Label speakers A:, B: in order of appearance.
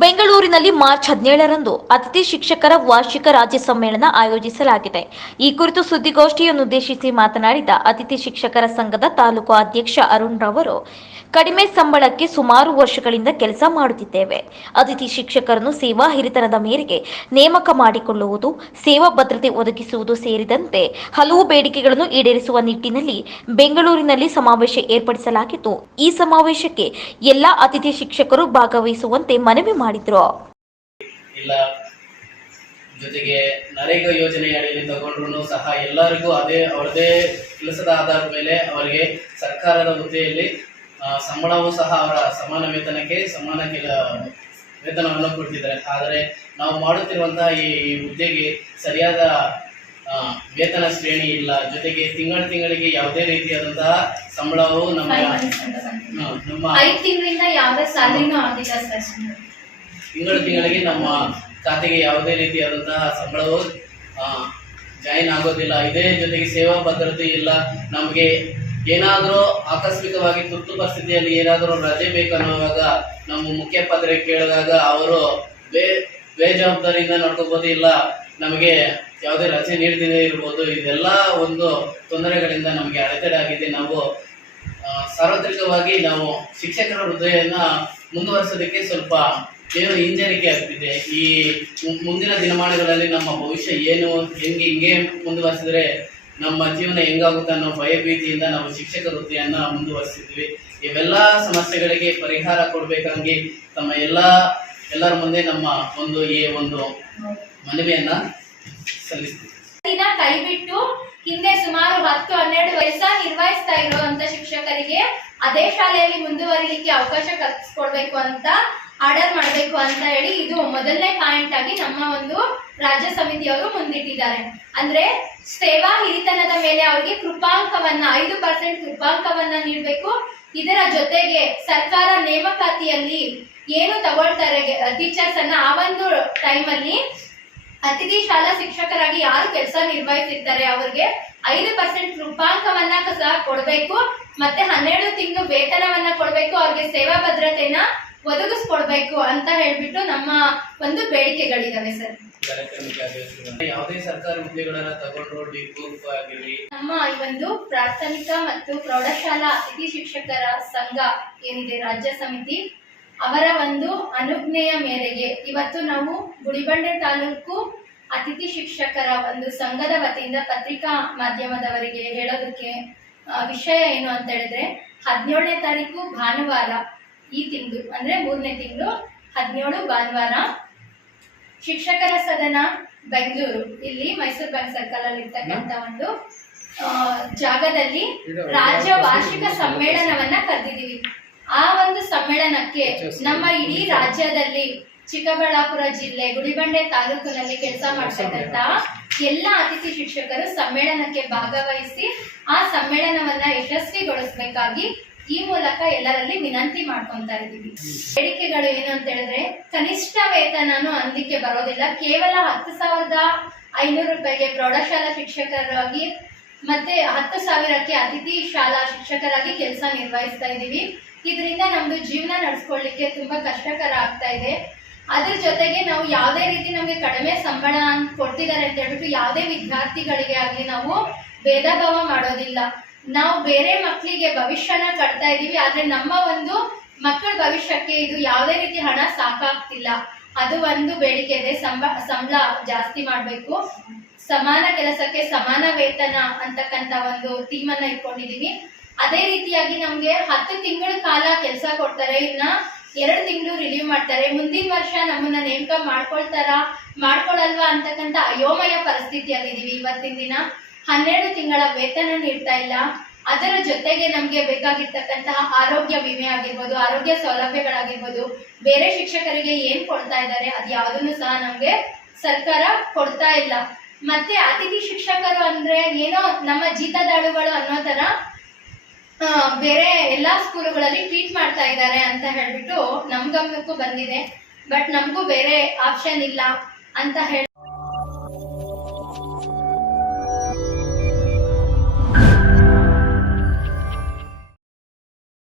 A: ಬೆಂಗಳೂರಿನಲ್ಲಿ ಮಾರ್ಚ್ ಹದಿನೇಳರಂದು ಅತಿಥಿ ಶಿಕ್ಷಕರ ವಾರ್ಷಿಕ ರಾಜ್ಯ ಸಮ್ಮೇಳನ ಆಯೋಜಿಸಲಾಗಿದೆ. ಈ ಕುರಿತು ಸುದ್ದಿಗೋಷ್ಠಿಯನ್ನುದ್ದೇಶಿಸಿ ಮಾತನಾಡಿದ ಅತಿಥಿ ಶಿಕ್ಷಕರ ಸಂಘದ ತಾಲೂಕು ಅಧ್ಯಕ್ಷ ಅರುಣ್ ರವರು, ಕಡಿಮೆ ಸಂಬಳಕ್ಕೆ ಸುಮಾರು ವರ್ಷಗಳಿಂದ ಕೆಲಸ ಮಾಡುತ್ತಿದ್ದೇವೆ. ಅತಿಥಿ ಶಿಕ್ಷಕರನ್ನು ಸೇವಾ ಹಿರಿತನದ ಮೇರೆಗೆ ನೇಮಕ ಮಾಡಿಕೊಳ್ಳುವುದು, ಸೇವಾ ಭದ್ರತೆ ಒದಗಿಸುವುದು ಸೇರಿದಂತೆ ಹಲವು ಬೇಡಿಕೆಗಳನ್ನು ಈಡೇರಿಸುವ ನಿಟ್ಟಿನಲ್ಲಿ ಬೆಂಗಳೂರಿನಲ್ಲಿ ಸಮಾವೇಶ ಏರ್ಪಡಿಸಲಾಗಿದ್ದು, ಈ ಸಮಾವೇಶಕ್ಕೆ ಎಲ್ಲಾ ಅತಿಥಿ ಶಿಕ್ಷಕರು ಭಾಗವಹಿಸುವಂತೆ ಮನವಿ ಮಾಡಿದರು.
B: ಇಲ್ಲ. ಜೊತೆಗೆ ನರೇಗಾ ಯೋಜನೆ ಅಡಿಯಲ್ಲಿ ತಗೊಂಡ್ರು ಸಹ ಎಲ್ಲರಿಗೂ ಅದೇ ಅವರದೇ ಕೆಲಸದ ಆಧಾರದ ಮೇಲೆ ಅವರಿಗೆ ಸರ್ಕಾರದ ಹುದ್ದೆಯಲ್ಲಿ ಆ, ಸಂಬಳವೂ ಸಹ ಅವರ ಸಮಾನ ವೇತನಕ್ಕೆ ಸಮಾನ ಕೆಲ ವೇತನವನ್ನು ಕೊಡ್ತಿದ್ದಾರೆ. ಆದರೆ ನಾವು ಮಾಡುತ್ತಿರುವಂತಹ ಈ ಹುದ್ದೆಗೆ ಸರಿಯಾದ ವೇತನ ಶ್ರೇಣಿ ಇಲ್ಲ. ಜೊತೆಗೆ ತಿಂಗಳ ತಿಂಗಳಿಗೆ ಯಾವುದೇ ರೀತಿಯಾದಂತಹ ಸಂಬಳವು ನಮ್ಮ ನಮ್ಮ
C: ಐದು ತಿಂಗಳಿಂದ ಯಾವುದೇ ಸ್ಯಾಲರಿನೂ ಆಗಿಲ್ಲ ಸರ್.
B: ತಿಂಗಳ ತಿಂಗಳಿಗೆ ನಮ್ಮ ಖಾತೆಗೆ ಯಾವುದೇ ರೀತಿಯಾದಂತಹ ಸಂಬಳವು ಜಾಯಿನ್ ಆಗೋದಿಲ್ಲ. ಇದೇ ಜೊತೆಗೆ ಸೇವಾ ಭದ್ರತೆ ಇಲ್ಲ. ನಮಗೆ ಏನಾದರೂ ಆಕಸ್ಮಿಕವಾಗಿ ತುರ್ತು ಪರಿಸ್ಥಿತಿಯಲ್ಲಿ ಏನಾದರೂ ರಜೆ ಬೇಕನ್ನುವಾಗ ನಮ್ಮ ಮುಖ್ಯೋಪಾಧ್ಯಾಯ ಕೇಳಿದಾಗ ಅವರು ಬೇ, ಬೇಜವಾಬ್ದಾರಿಯಿಂದ ನೋಡ್ಕೋಬೋದು ಇಲ್ಲ, ನಮಗೆ ಯಾವುದೇ ರಜೆ ನೀಡದೇ ಇರ್ಬೋದು. ಇದೆಲ್ಲ ಒಂದು ತೊಂದರೆಗಳಿಂದ ನಮಗೆ ಅಡೆತಡೆ ಆಗಿದೆ. ನಾವು ಸಾರ್ವತ್ರಿಕವಾಗಿ ನಾವು ಶಿಕ್ಷಕರ ಹೃದಯವನ್ನು ಮುಂದುವರಿಸೋದಕ್ಕೆ ಸ್ವಲ್ಪ ಏನು ಹಿಂಜರಿಕೆ ಆಗ್ತಿದೆ? ಈ ಮುಂದಿನ ದಿನಮಾನಗಳಲ್ಲಿ ನಮ್ಮ ಭವಿಷ್ಯ ಏನು, ಹೆಂಗೆ, ಹಿಂಗೆ ಮುಂದುವರಿಸಿದ್ರೆ ನಮ್ಮ ಜೀವನ ಹೆಂಗಾಗುತ್ತೆ ಅನ್ನೋ ಭಯಭೀತಿಯಿಂದ ನಾವು ಶಿಕ್ಷಕ ವೃತ್ತಿಯನ್ನ ಮುಂದುವರಿಸಿದ್ವಿ. ಇವೆಲ್ಲ ಸಮಸ್ಯೆಗಳಿಗೆ ಪರಿಹಾರ ಕೊಡ್ಬೇಕಂಗೆ ತಮ್ಮ ಎಲ್ಲ, ಎಲ್ಲರ ಮುಂದೆ ನಮ್ಮ ಒಂದು ಈ ಒಂದು ಮನವಿಯನ್ನ ಸಲ್ಲಿಸ್ತೀವಿ.
C: ಕೈಬಿಟ್ಟು ಹಿಂದೆ ಸುಮಾರು ಹತ್ತು, ಹನ್ನೆರಡು ವಯಸ್ಸ ನಿರ್ವಹಿಸ್ತಾ ಇರುವಂತ ಶಿಕ್ಷಕರಿಗೆ ಅದೇ ಶಾಲೆಯಲ್ಲಿ ಮುಂದುವರಿಲಿಕ್ಕೆ ಅವಕಾಶ ಕಲ್ಪಿಸ್ಕೊಡ್ಬೇಕು ಅಂತ ಆರ್ಡರ್ ಮಾಡಬೇಕು ಅಂತ ಹೇಳಿ ಇದು ಮೊದಲನೇ ಪಾಯಿಂಟ್ ಆಗಿ ನಮ್ಮ ಒಂದು ರಾಜ್ಯ ಸಮಿತಿಯವರು ಮುಂದಿಟ್ಟಿದ್ದಾರೆ. ಅಂದ್ರೆ ಸೇವಾ ಹಿರಿತನದ ಮೇಲೆ ಅವರಿಗೆ ಕೃಪಾಂಕವನ್ನ, ಐದು ಪರ್ಸೆಂಟ್ ಕೃಪಾಂಕವನ್ನ ನೀಡಬೇಕು. ಇದರ ಜೊತೆಗೆ ಸರ್ಕಾರ ನೇಮಕಾತಿಯಲ್ಲಿ ಏನು ತಗೊಳ್ತಾರೆ ಟೀಚರ್ಸ್ ಅನ್ನ ಆ ಒಂದು ಟೈಮಲ್ಲಿ ಅತಿಥಿ ಶಾಲಾ ಶಿಕ್ಷಕರಾಗಿ ಯಾರು ಕೆಲಸ ನಿರ್ವಹಿಸಿರ್ತಾರೆ ಅವರಿಗೆ ಐದು ಪರ್ಸೆಂಟ್ ಕೃಪಾಂಕವನ್ನ ಸಹ ಕೊಡಬೇಕು. ಮತ್ತೆ ಹನ್ನೆರಡು ತಿಂಗಳು ವೇತನವನ್ನ ಕೊಡಬೇಕು. ಅವ್ರಿಗೆ ಸೇವಾ ಭದ್ರತೆನ ಒದಗಿಸ್ಕೊಡ್ಬೇಕು ಅಂತ ಹೇಳ್ಬಿಟ್ಟು ನಮ್ಮ ಒಂದು ಬೇಡಿಕೆಗಳಿದಾವೆ ಸರ್.
B: ಯಾವುದೇ ಸರ್ಕಾರಿ ಹುದ್ದೆಗಳನ್ನ ತಗೊಂಡ್ರು
C: ನಮ್ಮ ಈ ಒಂದು ಪ್ರಾಥಮಿಕ ಮತ್ತು ಪ್ರೌಢಶಾಲಾ ಅತಿಥಿ ಶಿಕ್ಷಕರ ಸಂಘ ಏನಿದೆ ರಾಜ್ಯ ಸಮಿತಿ ಅವರ ಒಂದು ಅನುಜ್ಞೆಯ ಮೇರೆಗೆ ಇವತ್ತು ನಾವು ಗುಡಿಬಂಡೆ ತಾಲೂಕು ಅತಿಥಿ ಶಿಕ್ಷಕರ ಒಂದು ಸಂಘದ ವತಿಯಿಂದ ಪತ್ರಿಕಾ ಮಾಧ್ಯಮದವರಿಗೆ ಹೇಳೋದಕ್ಕೆ ವಿಷಯ ಏನು ಅಂತ ಹೇಳಿದ್ರೆ ಹದಿನೇಳನೇ ತಾರೀಕು ಭಾನುವಾರ ಈ ತಿಂಗಳು, ಅಂದ್ರೆ ಮೂರನೇ ತಿಂಗಳು, ಹದಿನೇಳು ಭಾನುವಾರ. ಶಿಕ್ಷಕರ ಸದನ ಬೆಂಗಳೂರು. ಇಲ್ಲಿ ಮೈಸೂರು ಬ್ಯಾಂಕ್ ಸರ್ಕಲ್ ಅಲ್ಲಿ ಇರ್ತಕ್ಕಂತ ಒಂದು ಜಾಗದಲ್ಲಿ ರಾಜ್ಯ ವಾರ್ಷಿಕ ಸಮ್ಮೇಳನವನ್ನ ಕರೆದಿದ್ದೀವಿ. ಆ ಒಂದು ಸಮ್ಮೇಳನಕ್ಕೆ ನಮ್ಮ ಇಡೀ ರಾಜ್ಯದಲ್ಲಿ ಚಿಕ್ಕಬಳ್ಳಾಪುರ ಜಿಲ್ಲೆ, ಗುಡಿಬಂಡೆ ತಾಲೂಕಿನಲ್ಲಿ ಕೆಲಸ ಮಾಡ್ತಕ್ಕಂತ ಎಲ್ಲ ಅತಿಥಿ ಶಿಕ್ಷಕರು ಸಮ್ಮೇಳನಕ್ಕೆ ಭಾಗವಹಿಸಿ ಆ ಸಮ್ಮೇಳನವನ್ನ ಯಶಸ್ವಿಗೊಳಿಸಬೇಕಾಗಿ ಈ ಮೂಲಕ ಎಲ್ಲರಲ್ಲಿ ವಿನಂತಿ ಮಾಡ್ಕೊಂತಾ ಇದ್ದೀವಿ. ಬೇಡಿಕೆಗಳು ಏನು ಅಂತ ಹೇಳಿದ್ರೆ, ಕನಿಷ್ಠ ವೇತನನು ಅಂದಿಕ್ಕೆ ಬರೋದಿಲ್ಲ. ಕೇವಲ ಹತ್ತು ಸಾವಿರದ ಐನೂರು ರೂಪಾಯಿಗೆ ಪ್ರೌಢಶಾಲಾ ಶಿಕ್ಷಕರಾಗಿ ಮತ್ತೆ ಹತ್ತು ಸಾವಿರಕ್ಕೆ ಅತಿಥಿ ಶಾಲಾ ಶಿಕ್ಷಕರಾಗಿ ಕೆಲಸ ನಿರ್ವಹಿಸ್ತಾ ಇದ್ದೀವಿ. ಇದರಿಂದ ನಮ್ದು ಜೀವನ ನಡೆಸ್ಕೊಳ್ಳಿಕ್ಕೆ ತುಂಬಾ ಕಷ್ಟಕರ ಆಗ್ತಾ ಇದೆ. ಅದ್ರ ಜೊತೆಗೆ ನಾವು ಯಾವುದೇ ರೀತಿ ನಮಗೆ ಕಡಿಮೆ ಸಂಬಳ ಕೊಡ್ತಿದ್ದಾರೆ ಅಂತ ಹೇಳ್ಬಿಟ್ಟು ಯಾವುದೇ ವಿದ್ಯಾರ್ಥಿಗಳಿಗೆ ಆಗ್ಲಿ ನಾವು ಭೇದ ಭಾವ ಮಾಡೋದಿಲ್ಲ. ನಾವು ಬೇರೆ ಮಕ್ಕಳಿಗೆ ಭವಿಷ್ಯನ ಕಟ್ತಾ ಇದ್ದೀವಿ, ಆದ್ರೆ ನಮ್ಮ ಒಂದು ಮಕ್ಕಳ ಭವಿಷ್ಯಕ್ಕೆ ಇದು ಯಾವುದೇ ರೀತಿ ಹಣ ಸಾಕಾಗ್ತಿಲ್ಲ. ಅದು ಒಂದು ಬೇಡಿಕೆ ಇದೆ ಸಂಬ, ಸಂಬಳ ಜಾಸ್ತಿ ಮಾಡಬೇಕು. ಸಮಾನ ಕೆಲಸಕ್ಕೆ ಸಮಾನ ವೇತನ ಅಂತಕ್ಕಂತ ಒಂದು ಥೀಮನ್ನ ಇಟ್ಕೊಂಡಿದೀವಿ. ಅದೇ ರೀತಿಯಾಗಿ ನಮ್ಗೆ ಹತ್ತು ತಿಂಗಳ ಕಾಲ ಕೆಲಸ ಕೊಡ್ತಾರೆ, ಇನ್ನ ಎರಡು ತಿಂಗಳು ರಿಲೀವ್ ಮಾಡ್ತಾರೆ. ಮುಂದಿನ ವರ್ಷ ನಮ್ಮನ್ನ ನೇಮಕ ಮಾಡ್ಕೊಳ್ತಾರ, ಮಾಡ್ಕೊಳಲ್ವಾ ಅಂತಕ್ಕಂತ ಅಯೋಮಯ ಪರಿಸ್ಥಿತಿಯಲ್ಲಿದ್ದೀವಿ ಇವತ್ತಿನ ದಿನ. ಹನ್ನೆರಡು ತಿಂಗಳ ವೇತನ ನೀಡ್ತಾ ಇಲ್ಲ. ಅದರ ಜೊತೆಗೆ ನಮ್ಗೆ ಬೇಕಾಗಿರ್ತಕ್ಕಂತಹ ಆರೋಗ್ಯ ವಿಮೆ ಆಗಿರ್ಬೋದು, ಆರೋಗ್ಯ ಸೌಲಭ್ಯಗಳಾಗಿರ್ಬೋದು, ಬೇರೆ ಶಿಕ್ಷಕರಿಗೆ ಏನ್ ಕೊಡ್ತಾ ಇದ್ದಾರೆ, ಅದ್ ಯಾವುದನ್ನು ಸಹ ನಮ್ಗೆ ಸರ್ಕಾರ ಕೊಡ್ತಾ ಇಲ್ಲ. ಮತ್ತೆ ಅತಿಥಿ ಶಿಕ್ಷಕರು ಅಂದ್ರೆ ಏನೋ ನಮ್ಮ ಜೀತದಾಳುಗಳು ಅನ್ನೋ ತರ ಬೇರೆ ಎಲ್ಲಾ ಸ್ಕೂಲುಗಳಲ್ಲಿ ಟ್ರೀಟ್ ಮಾಡ್ತಾ ಇದ್ದಾರೆ ಅಂತ ಹೇಳ್ಬಿಟ್ಟು ನಮ್ ಗಮನಕ್ಕೂ ಬಂದಿದೆ. ಬಟ್ ನಮಗೂ ಬೇರೆ ಆಪ್ಷನ್ ಇಲ್ಲ ಅಂತ ಹೇಳಿ